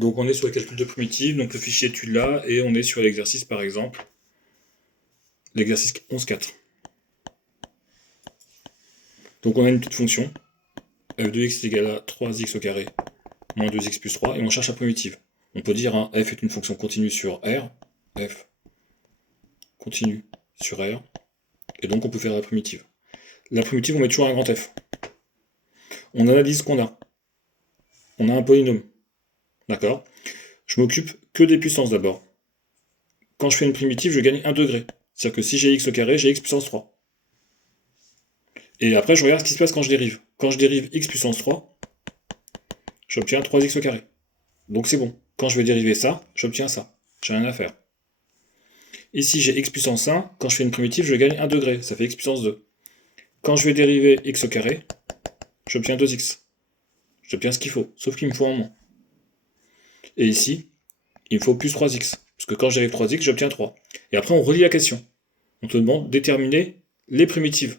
Donc on est sur le calcul de primitives, donc le fichier tu l'as, et on est sur l'exercice par exemple, l'exercice 11.4. Donc on a une petite fonction, f de x est égal à 3x au carré moins 2x plus 3, et on cherche la primitive. On peut dire, hein, f est une fonction continue sur R, f continue sur R, et donc on peut faire la primitive. La primitive, on met toujours un grand F. On analyse ce qu'on a. On a un polynôme. D'accord? Je m'occupe que des puissances d'abord. Quand je fais une primitive, je gagne 1 degré. C'est-à-dire que si j'ai x au carré, j'ai x puissance 3. Et après, je regarde ce qui se passe quand je dérive. Quand je dérive x puissance 3, j'obtiens 3x au carré. Donc c'est bon. Quand je vais dériver ça, j'obtiens ça. J'ai rien à faire. Ici, j'ai x puissance 1. Quand je fais une primitive, je gagne 1 degré. Ça fait x puissance 2. Quand je vais dériver x au carré, j'obtiens 2x. J'obtiens ce qu'il faut, sauf qu'il me faut en moins. Et ici, il me faut plus 3x. Parce que quand je dérive 3x, j'obtiens 3. Et après, on relie la question. On te demande de déterminer les primitives.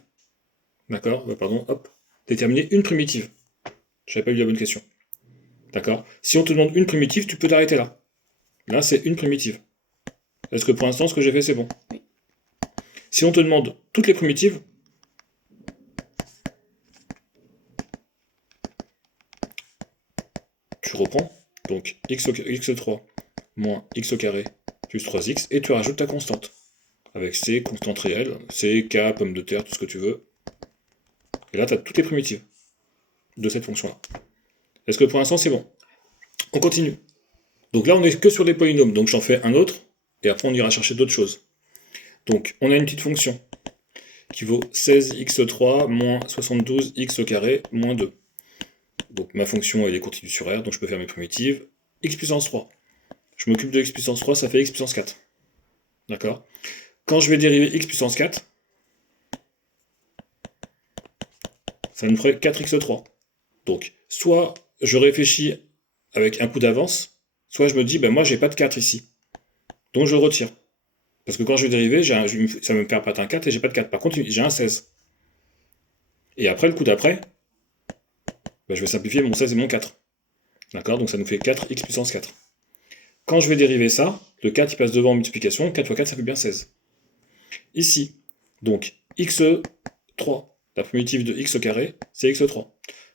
D'accord? Pardon, hop. Déterminer une primitive. J'avais pas eu la bonne question. D'accord? Si on te demande une primitive, tu peux t'arrêter là. Là, c'est une primitive. Est-ce que pour l'instant, ce que j'ai fait, c'est bon? Oui. Si on te demande toutes les primitives, tu reprends. Donc, x3 moins x au carré plus 3x, et tu rajoutes ta constante. Avec c, constante réelle, c, k, pomme de terre, tout ce que tu veux. Et là, tu as toutes les primitives de cette fonction-là. Est-ce que pour l'instant, c'est bon? On continue. Donc là, on n'est que sur des polynômes, donc j'en fais un autre, et après on ira chercher d'autres choses. Donc, on a une petite fonction qui vaut 16x3 moins 72x au carré moins 2. Donc ma fonction, elle est continue sur R, donc je peux faire mes primitives. X puissance 3. Je m'occupe de x puissance 3, ça fait x puissance 4. D'accord? Quand je vais dériver x puissance 4, ça me ferait 4x3. Donc, soit je réfléchis avec un coup d'avance, soit je me dis, ben moi j'ai pas de 4 ici. Donc je retire. Parce que quand je vais dériver, ça me perd pas un 4 et j'ai pas de 4. Par contre, j'ai un 16. Et après, le coup d'après, ben, je vais simplifier mon 16 et mon 4. D'accord? Donc ça nous fait 4x puissance 4. Quand je vais dériver ça, le 4 il passe devant en multiplication, 4 fois 4 ça fait bien 16. Ici, donc x3, la primitive de x au carré, c'est x3.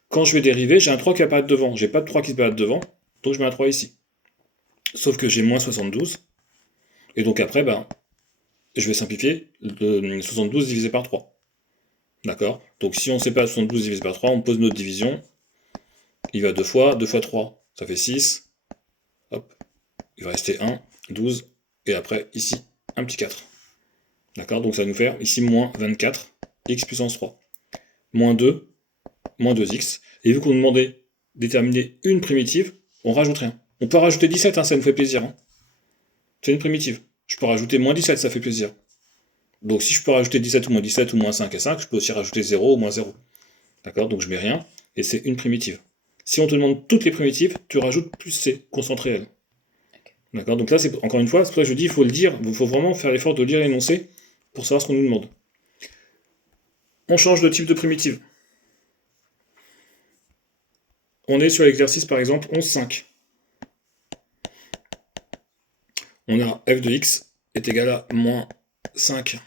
Quand je vais dériver, j'ai un 3 qui va apparaître devant. J'ai pas de 3 qui se balade devant, donc je mets un 3 ici. Sauf que j'ai moins 72. Et donc après, ben, je vais simplifier le 72 divisé par 3. D'accord? Donc si on ne sait pas 72 divisé par 3, on pose notre division. Il va 2 fois 3, ça fait 6. Hop. Il va rester 1, 12. Et après, ici, un petit 4. D'accord? Donc ça va nous faire ici moins 24, x puissance 3. Moins 2, moins 2x. Et vu qu'on nous demandait de déterminer une primitive, on rajoute rien. On peut rajouter 17, hein, ça nous fait plaisir. Hein. C'est une primitive. Je peux rajouter moins 17, ça fait plaisir. Donc si je peux rajouter 17 ou moins 5 et 5, je peux aussi rajouter 0 ou moins 0. D'accord? Donc je mets rien, et c'est une primitive. Si on te demande toutes les primitives, tu rajoutes plus c, constante réelle. D'accord? Donc là, c'est encore une fois, c'est pour ça que je dis, il faut le dire, il faut vraiment faire l'effort de lire l'énoncé pour savoir ce qu'on nous demande. On change de type de primitive. On est sur l'exercice par exemple 11.5. On a f de x est égal à moins 5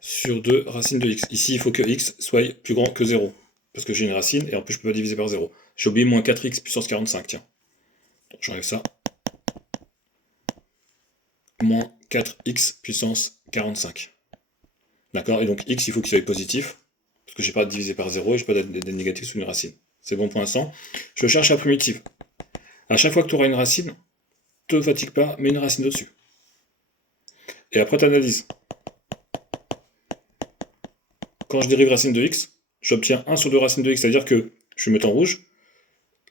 sur 2 racine de x. Ici, il faut que x soit plus grand que 0. Parce que j'ai une racine, et en plus, je peux pas diviser par 0. J'ai oublié moins 4x puissance 45, tiens. J'enlève ça. Moins 4x puissance 45. D'accord? Et donc x, il faut qu'il soit positif, parce que j'ai pas divisé par 0 et j'ai pas d'aide négative sous une racine. C'est bon pour l'instant. Je cherche la primitive. À chaque fois que tu auras une racine, te fatigue pas, mets une racine au-dessus. Et après, tu analyses. Quand je dérive racine de x, j'obtiens 1 sur 2 racines de x, c'est-à-dire que je vais mettre en rouge,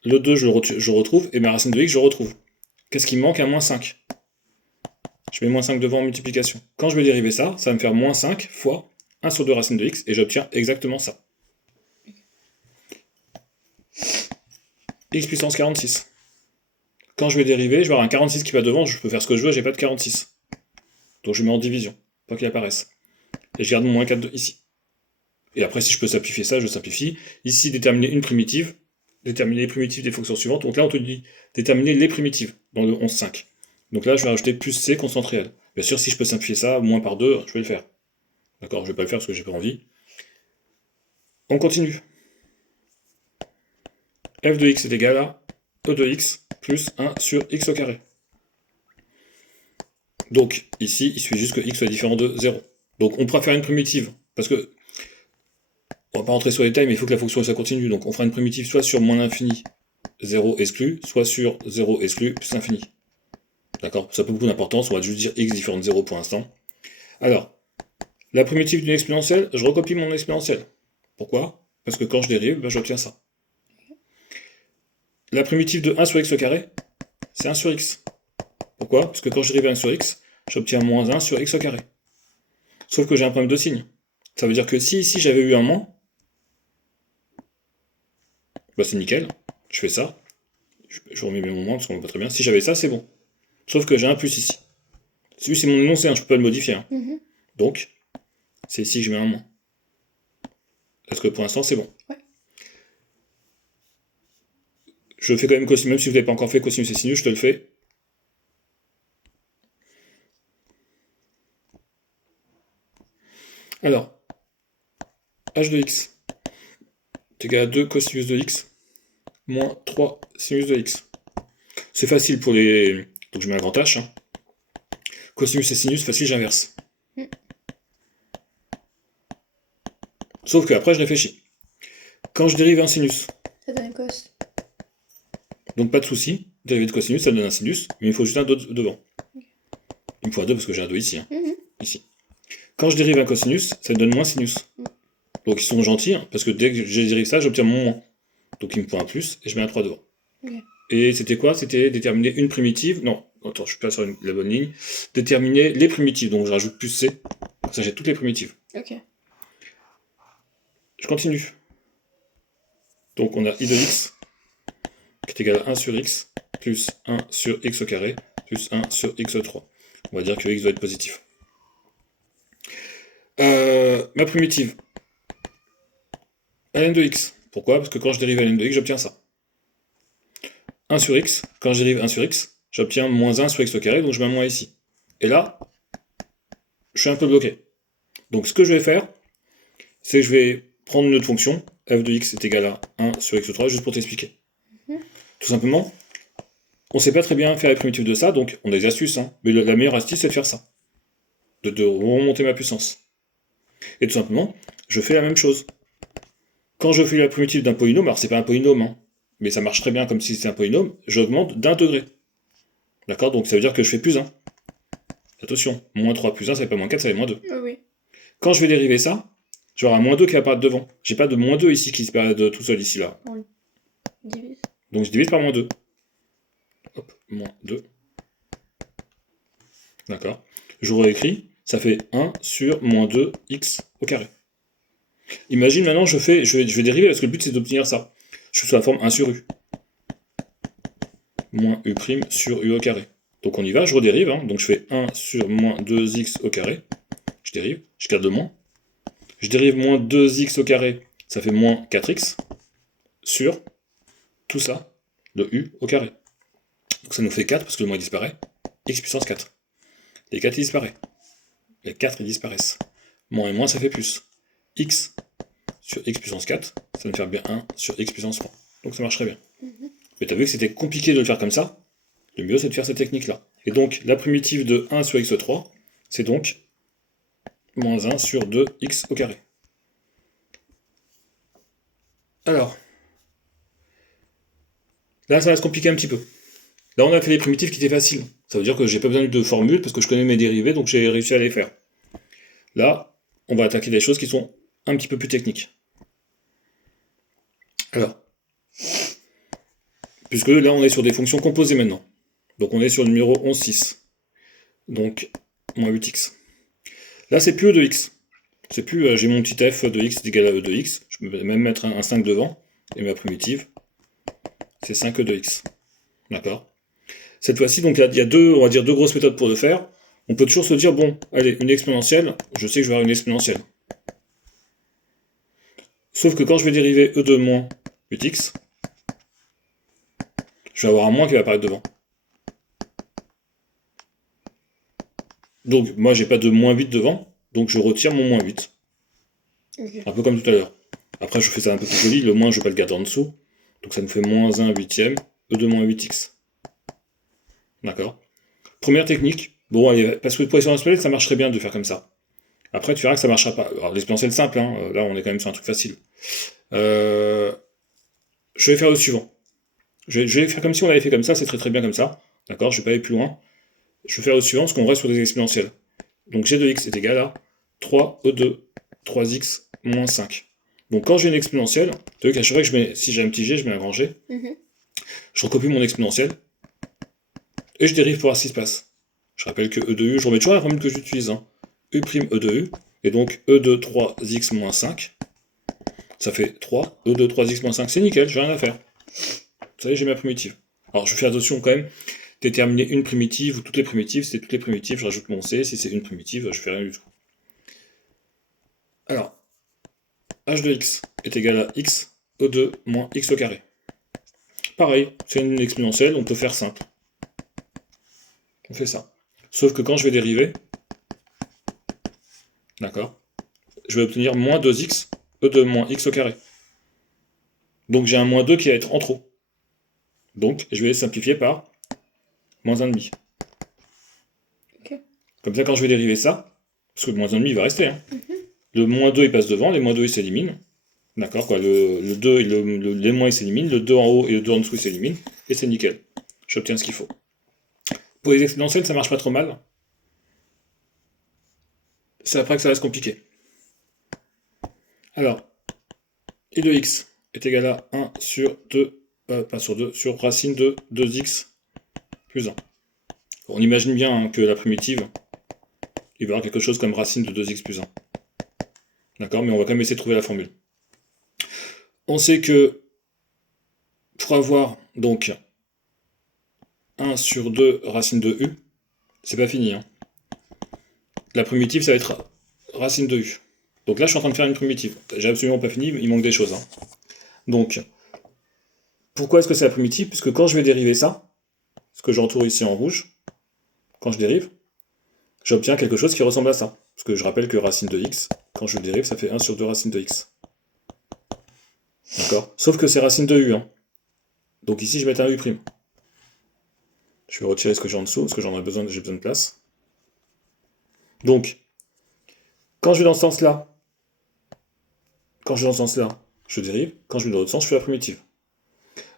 le 2 je retrouve, et ma racine de x je retrouve. Qu'est-ce qui me manque? Un moins 5. Je mets moins 5 devant en multiplication. Quand je vais dériver ça, ça va me faire moins 5 fois 1 sur 2 racines de x, et j'obtiens exactement ça. X puissance 46. Quand je vais dériver, je vais avoir un 46 qui va devant, je peux faire ce que je veux, j'ai pas de 46. Donc je mets en division, pas qu'il apparaisse. Et je garde mon moins 4 ici. Et après, si je peux simplifier ça, je simplifie. Ici, déterminer une primitive, déterminer les primitives des fonctions suivantes. Donc là, on te dit déterminer les primitives dans le 11.5. Donc là, je vais rajouter plus c constante réelle. Bien sûr, si je peux simplifier ça, moins par 2, je vais le faire. D'accord, je vais pas le faire parce que j'ai pas envie. On continue. f de x est égal à e de x plus 1 sur x au carré. Donc, ici, il suffit juste que x soit différent de 0. Donc, on pourra faire une primitive, parce que, on va pas rentrer sur les détails, mais il faut que la fonction soit continue. Donc, on fera une primitive soit sur moins l'infini, 0 exclu, soit sur 0 exclu plus l'infini. D'accord? Ça n'a pas beaucoup d'importance, on va juste dire x différent de 0 pour l'instant. Alors, la primitive d'une exponentielle, je recopie mon exponentielle. Pourquoi? Parce que quand je dérive, ben, j'obtiens ça. La primitive de 1 sur x au carré, c'est 1 sur x. Pourquoi? Parce que quand je dérive 1 sur x, j'obtiens moins 1 sur x au carré. Sauf que j'ai un problème de signe. Ça veut dire que si ici j'avais eu un moins, bah c'est nickel, je fais ça. Je remets mes moments parce qu'on voit pas très bien. Si j'avais ça, c'est bon. Sauf que j'ai un plus ici. Celui c'est mon énoncé, hein, je peux pas le modifier. Hein. Donc, c'est ici que je mets un moins. Parce que pour l'instant, c'est bon. Ouais. Je fais quand même cosinus, même si vous n'avez pas encore fait cosinus et sinus, je te le fais. Alors, h de x est égal à 2 cosinus de x moins 3 sinus de x. C'est facile pour les... Donc je mets un grand H. Hein. Cosinus et sinus, facile, j'inverse. Sauf que après je réfléchis. Quand je dérive un sinus, Ça donne un cos. donc pas de souci, dérivé de cosinus, ça donne un sinus, mais il me faut juste un 2 devant. Il me faut un 2 parce que j'ai un 2 ici. Hein. Ici. Quand je dérive un cosinus, ça me donne moins sinus. Donc ils sont gentils, hein, parce que dès que je dérive ça, j'obtiens mon moins. Donc il me faut un plus, et je mets un 3 devant. Et c'était quoi? C'était déterminer une primitive. Non, attends, je suis pas sur la bonne ligne. Déterminer les primitives, donc je rajoute plus c. Comme ça j'ai toutes les primitives. Ok. Je continue. Donc on a i de x qui est égal à 1 sur x plus 1 sur x au carré plus 1 sur x3. On va dire que x doit être positif. Ma primitive, ln de x. Pourquoi? Parce que quand je dérive ln de x, j'obtiens ça. 1 sur x, quand je dérive 1 sur x, j'obtiens moins 1 sur x au carré, donc je mets un moins ici. Et là, je suis un peu bloqué. Donc ce que je vais faire, c'est que je vais prendre une autre fonction, f de x est égal à 1 sur x3, juste pour t'expliquer. Tout simplement, on sait pas très bien faire les primitives de ça, donc on a des astuces, hein, mais la meilleure astuce, c'est de faire ça. De remonter ma puissance. Et tout simplement, je fais la même chose. Quand je fais la primitive d'un polynôme, alors c'est pas un polynôme, hein, mais ça marche très bien comme si c'était un polynôme, j'augmente d'1 degré. D'accord? Donc ça veut dire que je fais plus 1. Attention, moins 3 plus 1, ça fait pas moins 4, ça fait moins 2. Oui. Quand je vais dériver ça, j'aurai un moins 2 qui va apparaître devant. J'ai pas de moins 2 ici qui se passe tout seul ici, là. On divise. Donc je divise par moins 2. Hop, moins 2. D'accord? Je réécris, ça fait 1 sur moins 2x au carré. Imagine maintenant, je vais dériver parce que le but c'est d'obtenir ça. Je suis sous la forme 1 sur u. Moins u' sur u au carré. Donc on y va, je redérive, hein. Donc je fais 1 sur moins 2x au carré. Je dérive, je garde le moins. Je dérive moins 2x au carré, ça fait moins 4x sur tout ça, de u au carré. Donc ça nous fait 4 parce que le moins disparaît. X puissance 4. Les 4 ils disparaissent. Les 4 ils disparaissent. Moins et moins ça fait plus. X sur x puissance 4, ça nous fait bien 1 sur x puissance 3. Donc ça marcherait bien. Mais tu as vu que c'était compliqué de le faire comme ça. Le mieux c'est de faire cette technique-là. Et donc la primitive de 1 sur x3, c'est donc moins 1 sur 2x au carré. Alors, là ça va se compliquer un petit peu. Là on a fait les primitives qui étaient faciles. Ça veut dire que j'ai pas besoin de formule parce que je connais mes dérivés, donc j'ai réussi à les faire. Là, on va attaquer des choses qui sont un petit peu plus techniques. Alors, puisque là on est sur des fonctions composées maintenant. Donc on est sur le numéro 11,6. Donc, moins 8x. Là c'est plus e de x. C'est plus, j'ai mon petit f de x est égal à e de x. Je peux même mettre un 5 devant. Et ma primitive, c'est 5e de x. D'accord? Cette fois-ci, donc il y a deux, on va dire, deux grosses méthodes pour le faire. On peut toujours se dire, bon, allez, une exponentielle, je sais que je vais avoir une exponentielle. Sauf que quand je vais dériver e de moins 8x, Je vais avoir un moins qui va apparaître devant. Donc, moi, j'ai pas de moins 8 devant, donc je retire mon moins 8. Ok. Un peu comme tout à l'heure. Après, je fais ça un peu plus joli, le moins, je vais pas le garder en dessous. Donc ça me fait moins 1 huitième, E2 moins 8x. D'accord. Première technique. Bon, allez, parce que pour les exponentielles, ça marcherait bien de faire comme ça. Après, tu verras que ça marchera pas. Alors, l'exponentielle simple, hein, là, on est quand même sur un truc facile. Je vais faire le suivant. Je vais faire comme si on avait fait comme ça, c'est très très bien comme ça. D'accord, je vais pas aller plus loin. Je vais faire le suivant, parce qu'on reste sur des exponentielles. Donc g de x est égal à 3e2 3x moins 5. Donc quand j'ai une exponentielle, tu vois qu'à chaque fois que je mets, si j'ai un petit g, je mets un grand g, je recopie mon exponentielle, et je dérive pour voir ce qui se passe. Je rappelle que e de u, je remets toujours la formule que j'utilise, hein. U' e de u, et donc e de 3x moins 5, ça fait 3, e de 3x moins 5, c'est nickel, j'ai rien à faire. Vous savez, j'ai ma primitive. Alors je fais attention quand même, déterminer une primitive ou toutes les primitives, si c'est toutes les primitives, je rajoute mon c, si c'est une primitive, je fais rien du tout. Alors, h de x est égal à x e2 moins x au carré. Pareil, c'est une exponentielle, on peut faire simple. On fait ça. Sauf que quand je vais dériver, d'accord, je vais obtenir moins 2x e2 moins x au carré. Donc j'ai un moins 2 qui va être en trop. Donc je vais simplifier par moins 1,5. Ok. Comme ça, quand je vais dériver ça, parce que le moins 1,5 il va rester, hein. Le moins 2 il passe devant, les moins 2 ils s'éliminent. D'accord, quoi, le 2 et les moins ils s'éliminent, le 2 en haut et le 2 en dessous ils s'éliminent, et c'est nickel. J'obtiens ce qu'il faut. Pour les exponentielles, ça marche pas trop mal. C'est après que ça reste compliqué. Alors, i de x est égal à 1 sur 2, pas sur 2, sur racine de 2x plus 1. On imagine bien, hein, que la primitive, il va y avoir quelque chose comme racine de 2x plus 1. D'accord, mais on va quand même essayer de trouver la formule. On sait que pour avoir donc 1 sur 2 racine de u, c'est pas fini, hein. La primitive, ça va être racine de u. Donc là, je suis en train de faire une primitive. J'ai absolument pas fini, il manque des choses, hein. Donc, pourquoi est-ce que c'est la primitive? Puisque quand je vais dériver ça, ce que j'entoure ici en rouge, quand je dérive, j'obtiens quelque chose qui ressemble à ça. Parce que je rappelle que racine de x, quand je le dérive, ça fait 1 sur 2 racine de x. D'accord? Sauf que c'est racine de u, hein. Donc ici, je vais mettre un u'. Je vais retirer ce que j'ai en dessous, parce que j'ai besoin de place. Donc, quand je vais dans ce sens-là, je dérive. Quand je vais dans l'autre sens, je fais la primitive.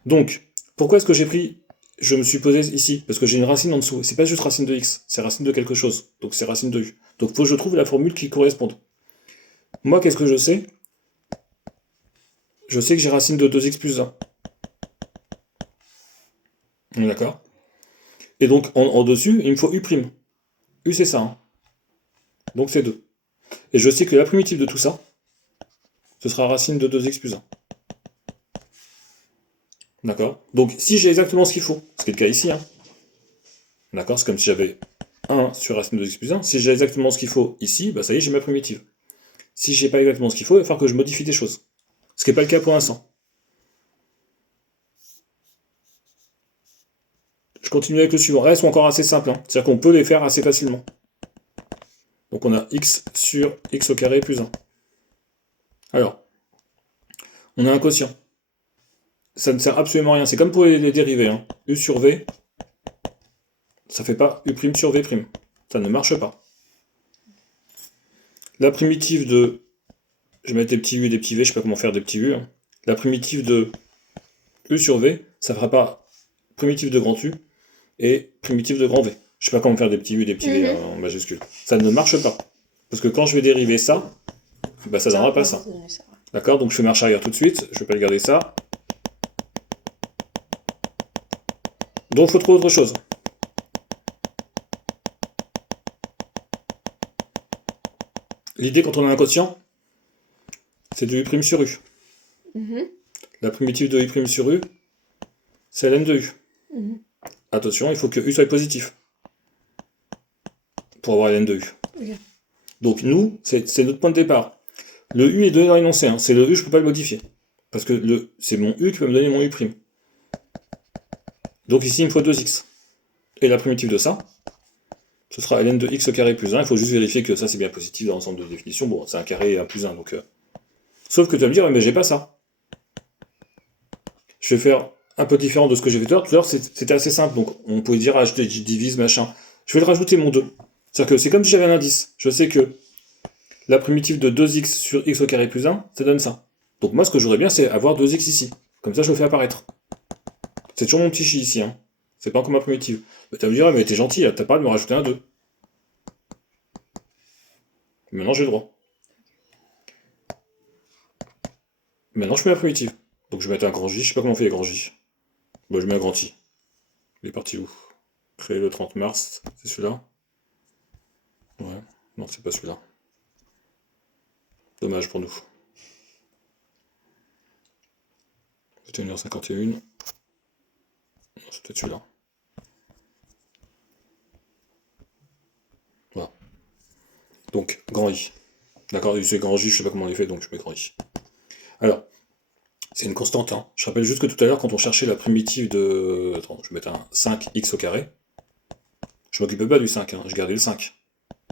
Donc, pourquoi est-ce que j'ai pris... Je me suis posé ici, parce que j'ai une racine en dessous. C'est pas juste racine de x, c'est racine de quelque chose. Donc c'est racine de u. Donc il faut que je trouve la formule qui corresponde. Moi, qu'est-ce que je sais? Je sais que j'ai racine de 2x plus 1. On est d'accord? Et donc, en dessus, il me faut u'. U, c'est ça, hein. Donc c'est 2. Et je sais que la primitive de tout ça, ce sera racine de 2x plus 1. D'accord? Donc si j'ai exactement ce qu'il faut, ce qui est le cas ici, hein. D'accord? C'est comme si j'avais 1 sur racine de 2x plus 1. Si j'ai exactement ce qu'il faut ici, bah ça y est, j'ai ma primitive. Si j'ai pas exactement ce qu'il faut, il va falloir que je modifie des choses. Ce qui n'est pas le cas pour l'instant. Je continue avec le suivant. Là, elles sont encore assez simples, hein. C'est-à-dire qu'on peut les faire assez facilement. Donc on a x sur x au carré plus 1. Alors, on a un quotient. Ça ne sert absolument à rien. C'est comme pour les dérivés, hein. U sur v, ça fait pas u' sur v'. Ça ne marche pas. La primitive de... Je vais mettre des petits u et des petits v, je sais pas comment faire des petits u, hein. La primitive de u sur v, ça fera pas primitive de grand U et primitive de grand V. Je sais pas comment faire des petits u et des petits v en majuscule. Ça ne marche pas. Parce que quand je vais dériver ça, bah ça donnera pas ça. D'accord? Donc je fais marche arrière tout de suite, je vais pas le garder ça. Donc il faut trouver autre chose. L'idée quand on a un quotient, c'est de u' sur u. La primitive de u' sur u, c'est ln de u. Attention, il faut que u soit positif pour avoir ln de u. Ok. Donc nous, c'est notre point de départ. Le u est donné dans l'énoncé, hein. C'est le u, je peux pas le modifier. Parce que c'est mon u qui peut me donner mon u'. Donc ici, il me faut 2x. Et la primitive de ça, ce sera ln de x au carré plus 1. Il faut juste vérifier que ça, c'est bien positif dans l'ensemble de définition. Bon, c'est un carré et un plus 1, donc... Sauf que tu vas me dire, ouais, mais j'ai pas ça. Je vais faire un peu différent de ce que j'ai fait tout à l'heure. Tout à l'heure, c'était assez simple, donc on pouvait dire, ah, je divise, machin. Je vais le rajouter mon 2. C'est-à-dire que c'est comme si j'avais un indice. Je sais que la primitive de 2x sur x au carré plus 1, ça donne ça. Donc moi, ce que j'aurais bien, c'est avoir 2x ici. Comme ça, je le fais apparaître. C'est toujours mon petit chi ici, hein. C'est pas encore ma primitive. Mais tu vas me dire, ah, mais t'es gentil, t'as pas de me rajouter un 2. Maintenant, j'ai le droit. Maintenant, je mets la primitive. Donc je vais mettre un grand J, je sais pas comment on fait les grands J. Bon, je mets un grand I. Il est parti où? Créé le 30 mars, c'est celui-là? Ouais, non, c'est pas celui-là. Dommage pour nous. 21h51. Non, c'est peut-être celui-là. Voilà. Donc, grand I. D'accord, c'est grand J, je sais pas comment on les fait, donc je mets grand I. Alors, c'est une constante, hein. Je rappelle juste que tout à l'heure, quand on cherchait la primitive de... Attends, je vais mettre un 5x au carré. Je m'occupais pas du 5, hein, je gardais le 5.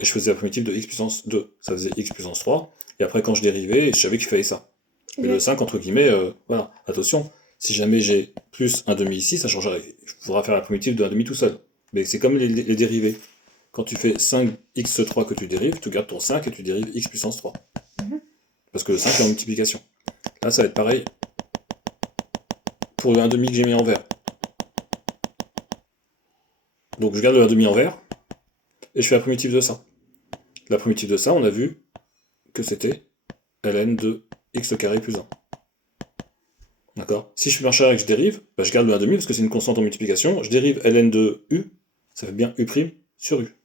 Et je faisais la primitive de x puissance 2. Ça faisait x puissance 3. Et après, quand je dérivais, je savais qu'il fallait ça. Mais le 5, entre guillemets, voilà. Attention, si jamais j'ai plus un demi ici, ça changerait. Je pourrais faire la primitive de 1 demi tout seul. Mais c'est comme les dérivés. Quand tu fais 5x3 que tu dérives, tu gardes ton 5 et tu dérives x puissance 3. Parce que le 5 est en multiplication. Là, ça va être pareil pour le 1 demi que j'ai mis en vert. Donc je garde le 1 demi en vert, et je fais la primitive de ça. La primitive de ça, on a vu que c'était ln de x au carré plus 1. D'accord? Si je fais marche arrière et que je dérive, bah je garde le 1 demi parce que c'est une constante en multiplication. Je dérive ln de u, ça fait bien u' sur u.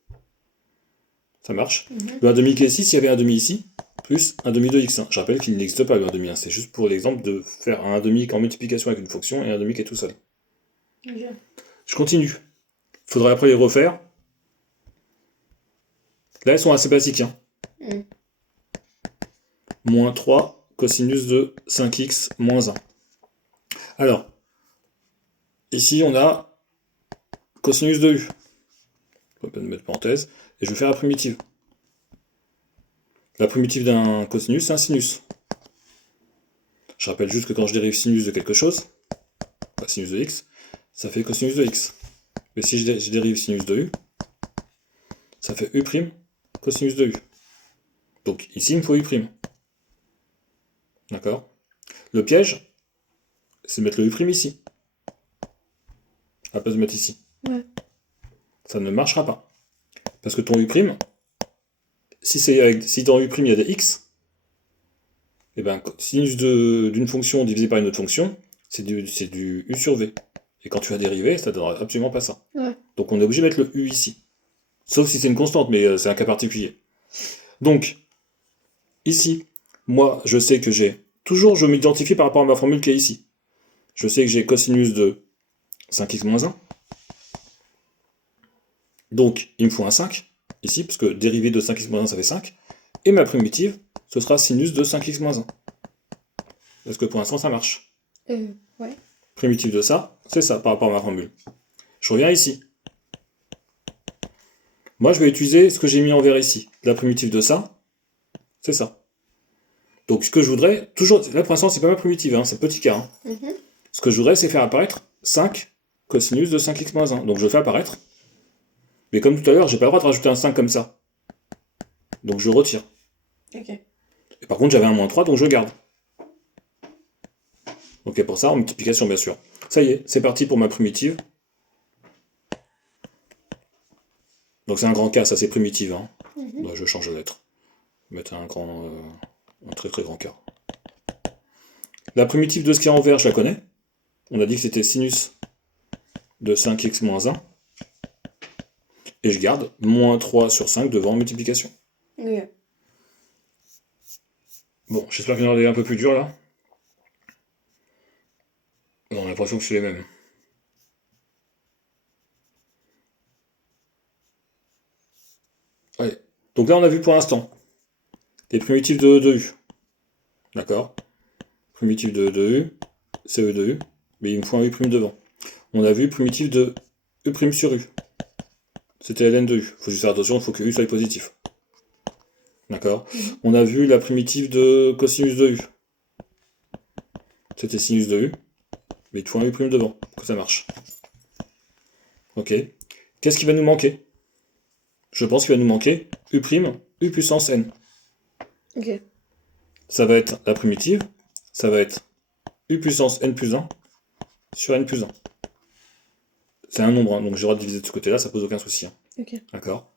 Ça marche. Le 1 demi qui est ici, s'il y avait un demi ici, plus 1 demi de x1. Je rappelle qu'il n'existe pas le 1 demi. C'est juste pour l'exemple de faire un 1 demi en multiplication avec une fonction et un demi qui est tout seul. Okay. Je continue. Faudrait après les refaire. Là, elles sont assez basiques. Hein. Moins 3 cosinus de 5x moins 1. Alors, ici, on a cosinus de u. On peut mettre parenthèse. Et je vais faire la primitive. La primitive d'un cosinus, c'est un sinus. Je rappelle juste que quand je dérive sinus de quelque chose, sinus de x, ça fait cosinus de x. Mais si je dérive sinus de u, ça fait u' cosinus de u. Donc ici, il me faut u'. D'accord? Le piège, c'est de mettre le u' ici. À la place de mettre ici. Ouais. Ça ne marchera pas. Parce que ton u', si dans u' il y a des x, et ben sinus d'une fonction divisé par une autre fonction, c'est du u sur v. Et quand tu vas dériver, ça ne donnera absolument pas ça. Ouais. Donc on est obligé de mettre le u ici. Sauf si c'est une constante, mais c'est un cas particulier. Donc, ici, moi, je sais que j'ai... Toujours, je m'identifie par rapport à ma formule qui est ici. Je sais que j'ai cosinus de 5x moins 1. Donc, il me faut un 5, ici, parce que dérivé de 5x moins 1, ça fait 5. Et ma primitive, ce sera sinus de 5x moins 1. Est-ce que pour l'instant, ça marche? Ouais. Primitive de ça, c'est ça, par rapport à ma formule. Je reviens ici. Moi, je vais utiliser ce que j'ai mis en vert ici. La primitive de ça, c'est ça. Donc, ce que je voudrais, toujours, là pour l'instant, c'est pas ma primitive, hein, c'est petit k. Hein. Ce que je voudrais, c'est faire apparaître 5 cosinus de 5x moins 1. Donc, je le fais apparaître. Mais comme tout à l'heure, j'ai pas le droit de rajouter un 5 comme ça. Donc, je retire. Ok. Et par contre, j'avais un moins 3, donc je garde. Ok, pour ça, en multiplication, bien sûr. Ça y est, c'est parti pour ma primitive. Donc, c'est un grand K, ça c'est primitive. Hein. Donc, je change de lettre. Je vais mettre un très très grand K. La primitive de ce qui est en vert, je la connais. On a dit que c'était sinus de 5x moins 1. Et je garde moins 3 sur 5 devant multiplication. Ok. Bon, j'espère qu'il y en a des un peu plus durs là. On a l'impression que c'est les mêmes. Allez. Donc là, on a vu pour l'instant les primitives de E de U. D'accord? Primitive de E de U, c'est E de U, mais il me faut un U' devant. On a vu primitive de U' sur U. C'était ln de U. Faut juste faire attention, il faut que U soit positif. D'accord? On a vu la primitive de cosinus de U. C'était sinus de U. Mais il te faut un U' devant, pour que ça marche. Ok. Qu'est-ce qui va nous manquer? Je pense qu'il va nous manquer U', U puissance n. Ok. Ça va être la primitive, ça va être U puissance n plus 1 sur n plus 1. C'est un nombre, hein, donc j'ai le droit de diviser de ce côté-là, ça pose aucun souci. Hein. Ok. D'accord?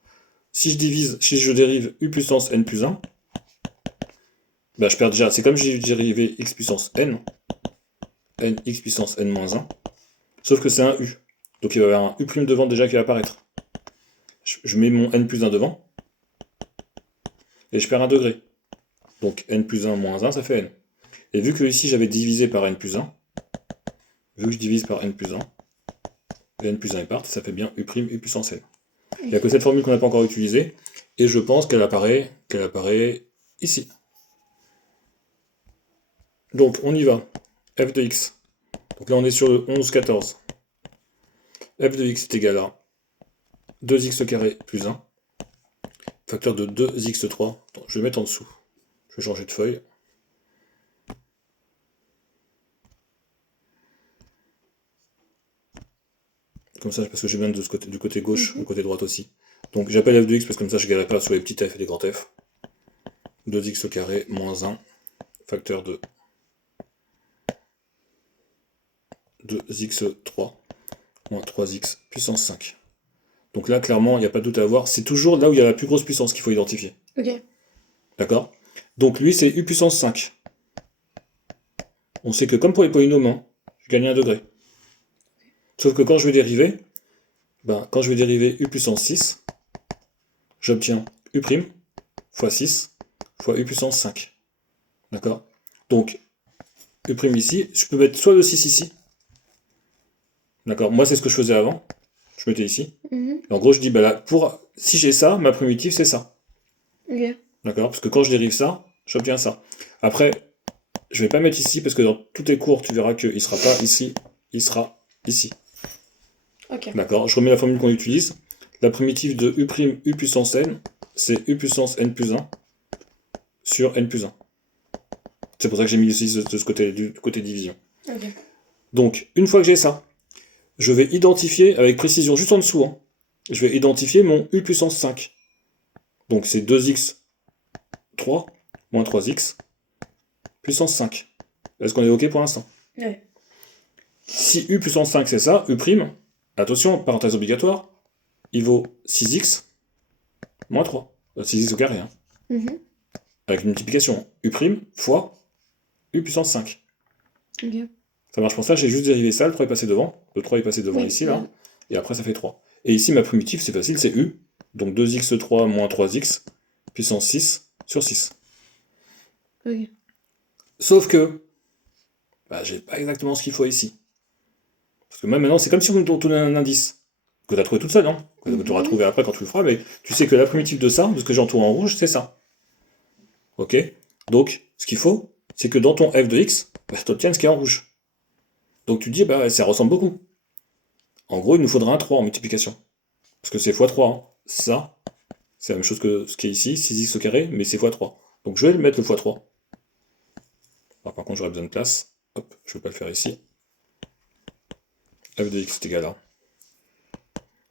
Si je dérive U puissance n plus 1, bah je perds déjà, c'est comme si je dérivais x puissance n x puissance n moins 1, sauf que c'est un U. Donc il va y avoir un U' devant déjà qui va apparaître. Je mets mon n plus 1 devant, et je perds un degré. Donc n plus 1 moins 1, ça fait n. Et vu que ici j'avais divisé par n plus 1, vu que je divise par n plus 1, et n plus 1 est part, ça fait bien U', U puissance n. Il n'y a que cette formule qu'on n'a pas encore utilisée, et je pense qu'elle apparaît ici. Donc on y va. F de x. Donc là on est sur le 11, 14. F de x est égal à 2x carré plus 1, facteur de 2x3. Attends, je vais mettre en dessous. Je vais changer de feuille. Comme ça, parce que j'ai bien de ce côté, du côté gauche, du côté droit aussi. Donc j'appelle f de x parce que comme ça je ne galerai pas sur les petits f et les grands f. 2x carré moins 1, facteur de 2x3 moins 3x puissance 5. Donc là, clairement, il n'y a pas de doute à avoir. C'est toujours là où il y a la plus grosse puissance qu'il faut identifier. Ok. D'accord? Donc lui, c'est U puissance 5. On sait que comme pour les polynômes, hein, je gagne un degré. Sauf que quand je vais dériver, quand je vais dériver U puissance 6, j'obtiens U' fois 6 fois U puissance 5. D'accord? Donc, U' ici, je peux mettre soit le 6 ici. D'accord? Moi, c'est ce que je faisais avant. Je mettais ici. Et en gros, je dis, là, si j'ai ça, ma primitive, c'est ça. Ok. D'accord? Parce que quand je dérive ça, j'obtiens ça. Après, je vais pas mettre ici, parce que dans tous tes cours, tu verras qu'il sera pas ici, il sera ici. Ok. D'accord? Je remets la formule qu'on utilise. La primitive de U', U puissance n, c'est U puissance n plus 1 sur n plus 1. C'est pour ça que j'ai mis ici de ce côté, du côté division. Ok. Donc, une fois que j'ai ça, je vais identifier, avec précision, juste en dessous, hein, je vais identifier mon U puissance 5. Donc c'est 2x3 moins 3x puissance 5. Est-ce qu'on est OK pour l'instant? Ouais. Si U puissance 5 c'est ça, U', attention, parenthèse obligatoire, il vaut 6x moins 3. 6x au carré, hein. Avec une multiplication. U' fois U puissance 5. Ok. Ça marche pour ça, j'ai juste dérivé ça, le 3 est passé devant. Le 3 est passé devant Oui, ici, là. Et après, ça fait 3. Et ici, ma primitive, c'est facile, c'est U. Donc 2x3 moins 3x puissance 6 sur 6. Ok. Sauf que, j'ai pas exactement ce qu'il faut ici. Parce que même maintenant, c'est comme si on te donnait un indice. Que tu as trouvé toute seule, hein. Que tu auras trouvé après quand tu le feras, mais tu sais que la primitive de ça, de ce que j'ai entouré en rouge, c'est ça. Ok? Donc, ce qu'il faut, c'est que dans ton f de x, tu obtiennes ce qui est en rouge. Donc tu dis, ça ressemble beaucoup. En gros, il nous faudra un 3 en multiplication. Parce que c'est x3. Hein. Ça, c'est la même chose que ce qui est ici, 6x au carré, mais c'est x3. Donc je vais le mettre le x3. Alors, par contre, j'aurais besoin de place. Hop, je ne vais pas le faire ici. f de x est égal à.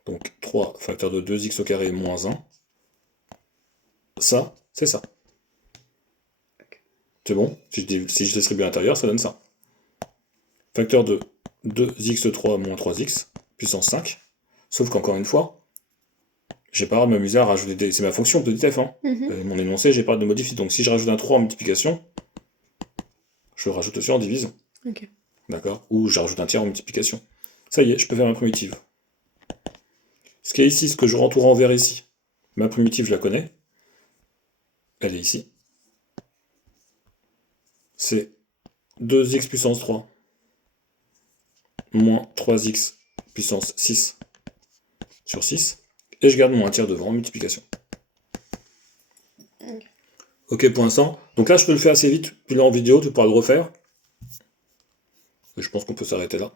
Donc 3 facteur de 2x au carré moins 1. Ça, c'est ça. C'est bon? Si je distribue à l'intérieur, ça donne ça. Facteur de 2x3 moins 3x, puissance 5. Sauf qu'encore une fois, j'ai pas le droit de m'amuser à rajouter des... C'est ma fonction, petit f. Hein. Mon énoncé, j'ai pas de modifier. Donc si je rajoute un 3 en multiplication, je le rajoute aussi en division. Ok. D'accord? Ou je rajoute un tiers en multiplication. Ça y est, je peux faire ma primitive. Ce qui est ici, ce que je rentoure en vert ici, ma primitive, je la connais. Elle est ici. C'est 2x puissance 3 moins 3x puissance 6 sur 6. Et je garde mon 1 tiers devant en multiplication. Ok pour l'instant. Donc là, je peux le faire assez vite. Puis là, en vidéo, tu pourras le refaire. Et je pense qu'on peut s'arrêter là.